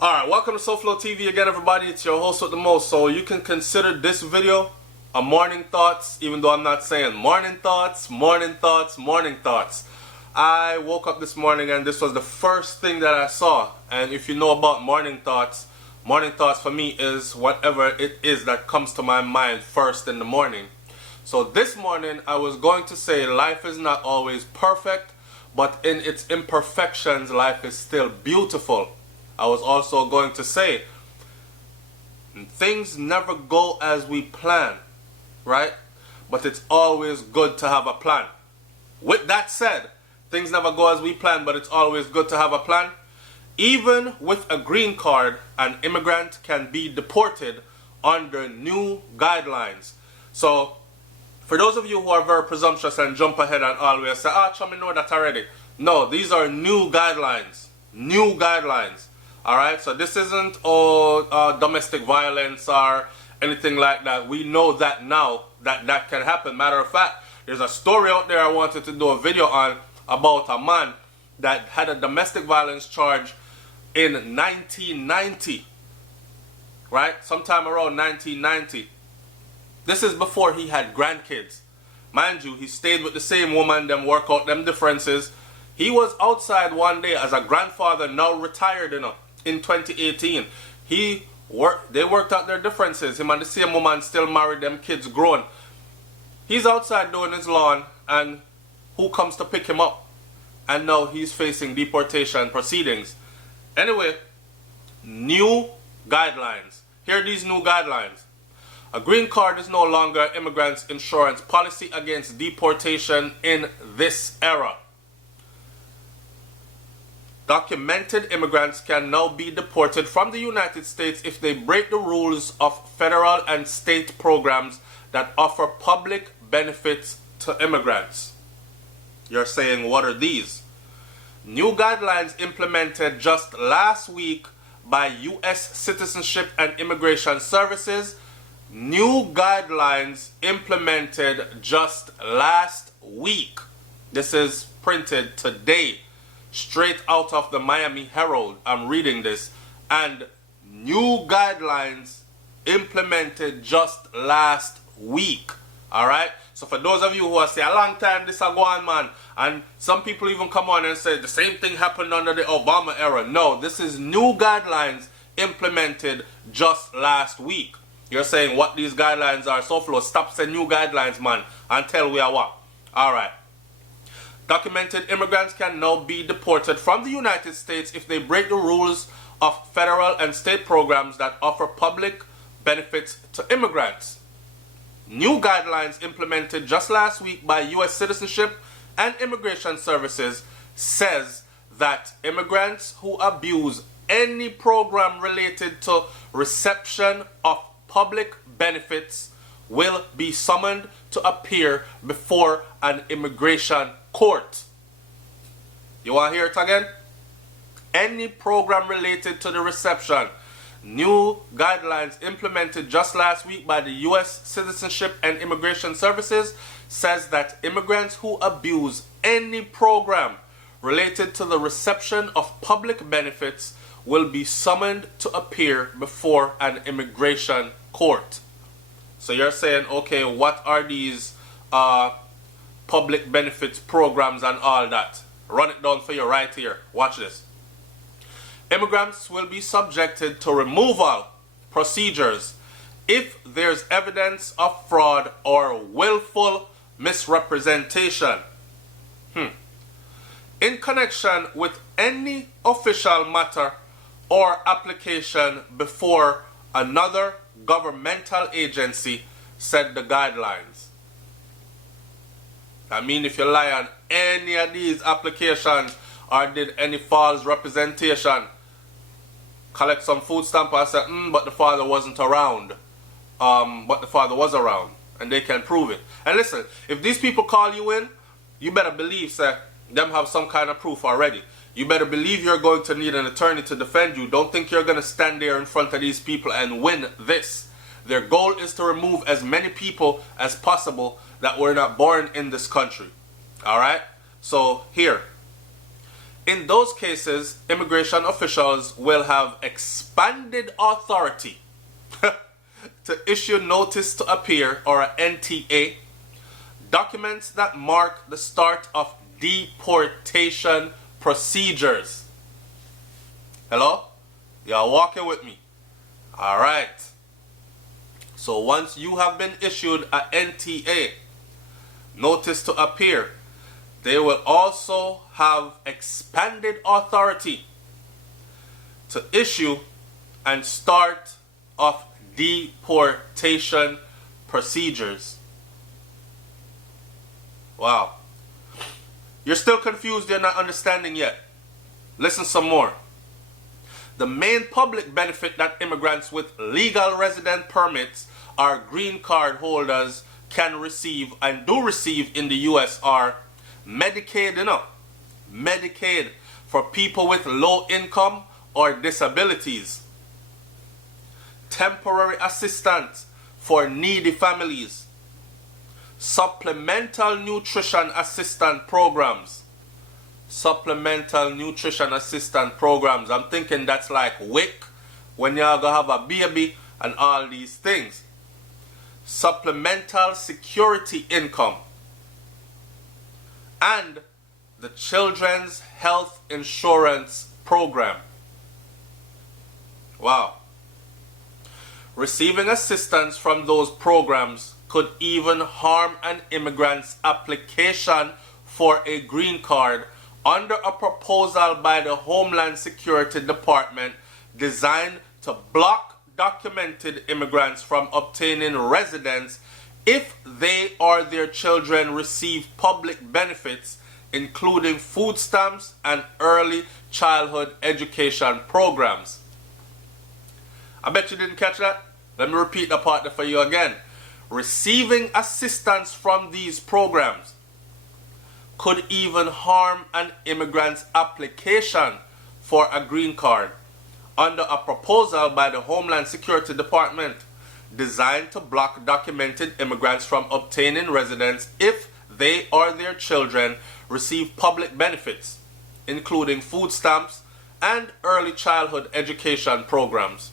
Alright, welcome to SouFLoTV again, everybody. It's your host with the most. So you can consider this video a morning thoughts, even though I'm not saying morning thoughts, morning thoughts, morning thoughts. I woke up this morning and this was the first thing that I saw. And if you know about morning thoughts for me is whatever it is that comes to my mind first in the morning. So this morning I was going to say life is not always perfect, but in its imperfections life is still beautiful. I was also going to say things never go as we plan, right? But it's always good to have a plan. With that said, things never go as we plan, but it's always good to have a plan. Even with a green card, an immigrant can be deported under new guidelines. So, for those of you who are very presumptuous and jump ahead and always say, chum, I know that already. No, these are new guidelines. New guidelines. Alright, so this isn't domestic violence or anything like that. We know that now that can happen. Matter of fact, there's a story out there I wanted to do a video on about a man that had a domestic violence charge in 1990. Right? Sometime around 1990. This is before he had grandkids. Mind you, he stayed with the same woman, them work out them differences. He was outside one day as a grandfather, now retired, in 2018. They worked out their differences. Him and the same woman still married, them kids grown. He's outside doing his lawn, and who comes to pick him up? And now he's facing deportation proceedings. Anyway, new guidelines. Here are these new guidelines. A green card is no longer an immigrant's insurance policy against deportation in this era. Documented immigrants can now be deported from the United States if they break the rules of federal and state programs that offer public benefits to immigrants. You're saying, what are these? New guidelines implemented just last week by U.S. Citizenship and Immigration Services. New guidelines implemented just last week. This is printed today. Straight out of the Miami Herald, I'm reading this, and new guidelines implemented just last week. Alright, so for those of you who are saying a long time this a go on, man, and some people even come on and say the same thing happened under the Obama era. No, this is new guidelines implemented just last week. You're saying what these guidelines are. SouFlo, stop saying new guidelines, man, and tell we are what. Alright. Documented immigrants can now be deported from the United States if they break the rules of federal and state programs that offer public benefits to immigrants. New guidelines implemented just last week by U.S. Citizenship and Immigration Services says that immigrants who abuse any program related to reception of public benefits will be summoned to appear before an immigration court. You want to hear it again? Any program related to the reception. New guidelines implemented just last week by the U.S. Citizenship and Immigration Services says that immigrants who abuse any program related to the reception of public benefits will be summoned to appear before an immigration court. So you're saying, okay, what are these public benefits programs and all that? Run it down for you right here. Watch this. Immigrants will be subjected to removal procedures if there's evidence of fraud or willful misrepresentation. In connection with any official matter or application before another governmental agency, said the guidelines. I mean, if you lie on any of these applications or did any false representation, collect some food stamp and say, but the father wasn't around. But the father was around, and they can prove it. And listen, if these people call you in, you better believe, them have some kind of proof already. You better believe you're going to need an attorney to defend you. Don't think you're going to stand there in front of these people and win this. Their goal is to remove as many people as possible that were not born in this country. Alright? So here, In those cases, immigration officials will have expanded authority to issue notice to appear, or a NTA, documents that mark the start of deportation procedures. Hello? Y'all walking with me? Alright. So once you have been issued a NTA, notice to appear, they will also have expanded authority to issue and start of deportation procedures. Wow. You're still confused, you're not understanding yet. Listen some more. The main public benefit that immigrants with legal resident permits or green card holders can receive and do receive in the US are Medicaid, Medicaid for people with low income or disabilities, temporary assistance for needy families, supplemental nutrition assistance programs. Supplemental nutrition assistance programs. I'm thinking that's like WIC, when y'all gonna have a baby and all these things. Supplemental security income. And the Children's Health Insurance Program. Wow. Receiving assistance from those programs could even harm an immigrant's application for a green card under a proposal by the Homeland Security Department designed to block documented immigrants from obtaining residence if they or their children receive public benefits, including food stamps and early childhood education programs. I bet you didn't catch that. Let me repeat the part there for you again. Receiving assistance from these programs could even harm an immigrant's application for a green card under a proposal by the Homeland Security Department designed to block documented immigrants from obtaining residence if they or their children receive public benefits, including food stamps and early childhood education programs.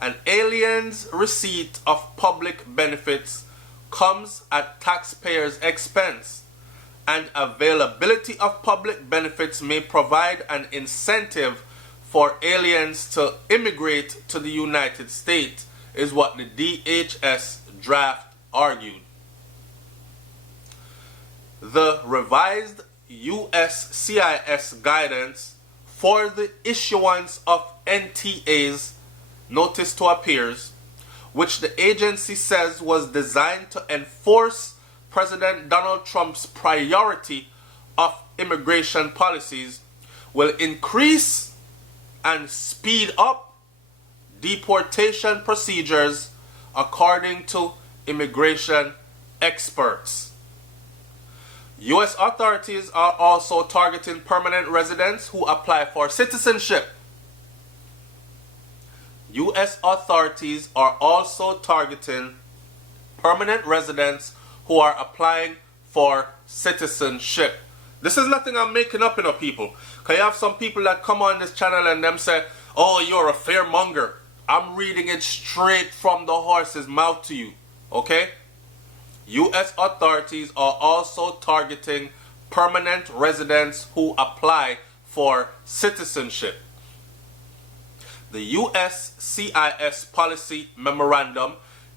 An alien's receipt of public benefits comes at taxpayers' expense, and availability of public benefits may provide an incentive for aliens to immigrate to the United States, is what the DHS draft argued. The revised USCIS guidance for the issuance of NTAs, notice to appears, which the agency says was designed to enforce President Donald Trump's priority of immigration policies, will increase and speed up deportation procedures, according to immigration experts. U.S. authorities are also targeting permanent residents who apply for citizenship. U.S. authorities are also targeting permanent residents who are applying for citizenship. This is nothing I'm making up, people. Because you have some people that come on this channel and them say, oh, you're a fearmonger. I'm reading it straight from the horse's mouth to you. Okay? U.S. authorities are also targeting permanent residents who apply for citizenship. The USCIS policy memorandum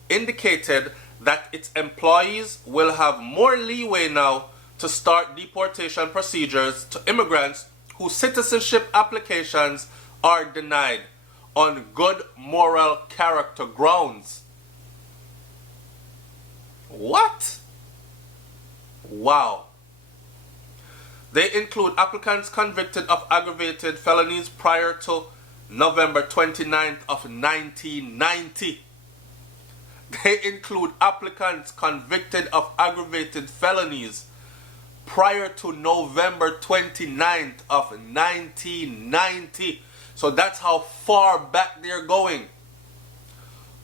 indicated that its employees will have more leeway now to start deportation procedures to immigrants whose citizenship applications are denied on good moral character grounds. What? Wow. They include applicants convicted of aggravated felonies prior to November 29th of 1990. They include applicants convicted of aggravated felonies prior to November 29th of 1990. So that's how far back they're going.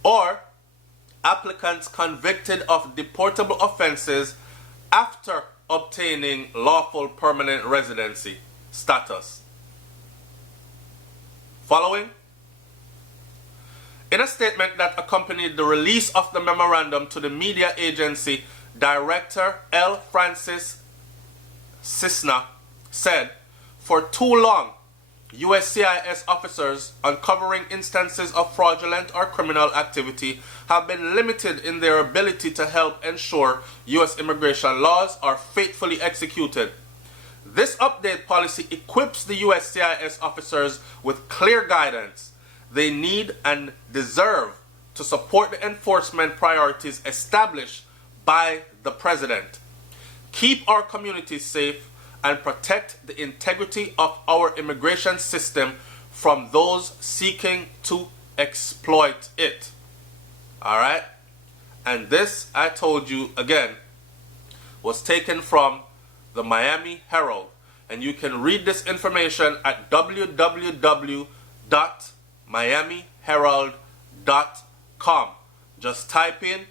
Or applicants convicted of deportable offenses after obtaining lawful permanent residency status. Following? In a statement that accompanied the release of the memorandum to the media agency, Director L. Francis Cisna said, "For too long, USCIS officers uncovering instances of fraudulent or criminal activity have been limited in their ability to help ensure U.S. immigration laws are faithfully executed. This update policy equips the USCIS officers with clear guidance they need and deserve to support the enforcement priorities established by the President. Keep our communities safe and protect the integrity of our immigration system from those seeking to exploit it." All right? And this, I told you again, was taken from the Miami Herald. And you can read this information at www.miamiherald.com. Just type in,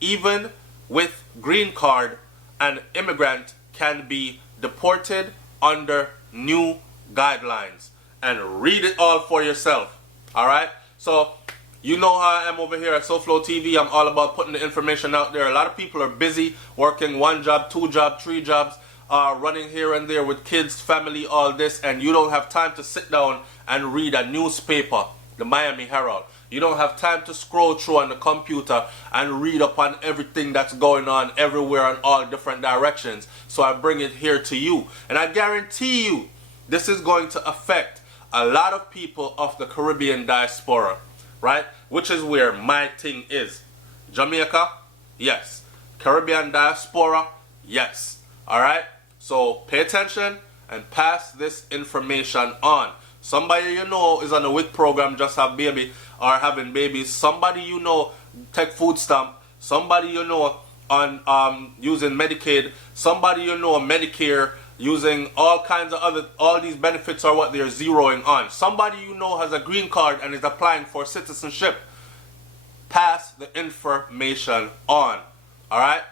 "Even with green card, an immigrant can be deported under new guidelines," and read it all for yourself. All right? So you know how I am over here at SouFLoTV. I'm all about putting the information out there. A lot of people are busy working 1 job, 2 jobs, 3 jobs, running here and there with kids, family, all this, and you don't have time to sit down and read a newspaper, the Miami Herald. You don't have time to scroll through on the computer and read upon everything that's going on everywhere in all different directions. So I bring it here to you. And I guarantee you, this is going to affect a lot of people of the Caribbean diaspora, right? Which is where my thing is. Jamaica? Yes. Caribbean diaspora? Yes. All right? So pay attention and pass this information on. Somebody you know is on a WIC program, just have baby, or having babies. Somebody you know take food stamp. Somebody you know on using Medicaid. Somebody you know Medicare, using all kinds of all these benefits are what they're zeroing on. Somebody you know has a green card and is applying for citizenship. Pass the information on. All right?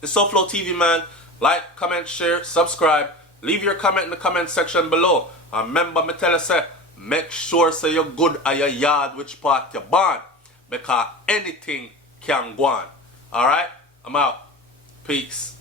It's SouFLoTV, man. Like, comment, share, subscribe. Leave your comment in the comment section below. And remember, me tell you, say, make sure say you're good at your yard, which part you're born. Because anything can go on. Alright? I'm out. Peace.